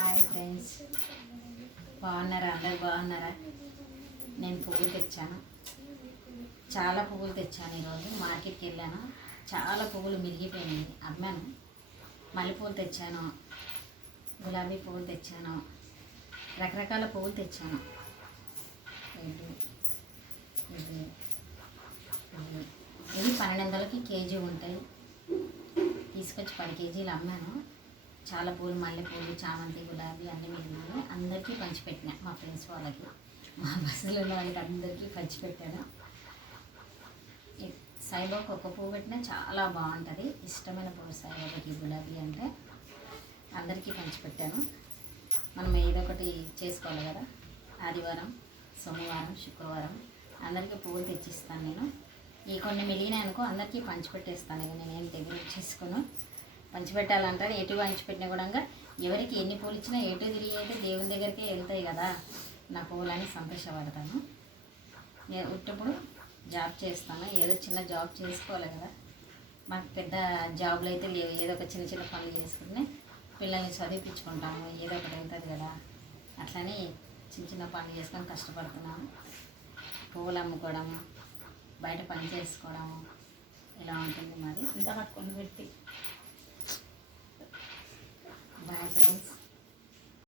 Hi friends, బాగున్నారా? అందరు బాగున్నారా? నేను పువ్వులు తెచ్చాను, చాలా పువ్వులు తెచ్చాను. ఈరోజు మార్కెట్కి వెళ్ళాను, చాలా పువ్వులు మిరిగిపోయినాయి, అమ్మాను. మల్లెపూలు తెచ్చాను, గులాబీ పువ్వులు తెచ్చాను, రకరకాల పువ్వులు తెచ్చాను. ఇవి 1200కి కేజీ ఉంటాయి. తీసుకొచ్చి 10 కేజీలు అమ్మాను. చాలా పూలు, మల్లెపూలు, చామంతి, గులాబీ అన్నీ మిగిలినాయి. అందరికీ పంచిపెట్టినా, మా ఫ్రెండ్స్ వాళ్ళకి, మా బస్సులో ఉన్న వాళ్ళకి అందరికీ పంచిపెట్టాను. సాయిబాబాకి ఒక పువ్వు పెట్టినా చాలా బాగుంటుంది. ఇష్టమైన పువ్వు సాయిబాబాకి గులాబీ అంటే. అందరికీ పంచిపెట్టాను. మనం ఏదో ఒకటి చేసుకోవాలి కదా. ఆదివారం, సోమవారం, శుక్రవారం అందరికీ పువ్వులు తెచ్చిస్తాను నేను. ఈ కొన్ని మిగిలినాయి అనుకో, అందరికీ పంచిపెట్టేస్తాను. ఇక నేను ఏం దగ్గర చేసుకుని పంచిపెట్టాలంటారు. ఎటు పంచిపెట్టినా కూడా ఎవరికి ఎన్ని పూలు ఇచ్చినా ఎటు తిరిగి అయితే దేవుని దగ్గరికే వెళ్తాయి కదా. నా పువ్వులని సంతోషపడతాను. నేను ఉట్టప్పుడు జాబ్ చేస్తాను, ఏదో చిన్న జాబ్ చేసుకోవాలి కదా. మాకు పెద్ద జాబ్లు అయితే లేవు, ఏదో ఒక చిన్న చిన్న పనులు చేసుకుని పిల్లల్ని చదివించుకుంటాము, ఏదో ఒకటి అవుతుంది కదా. అట్లనే చిన్న చిన్న పనులు చేసుకొని కష్టపడుతున్నాము. పువ్వులు అమ్ముకోవడము, బయట పని చేసుకోవడము ఇలా ఉంటుంది. మరి ఇంత పట్టుకొని పెట్టి. Boy friends.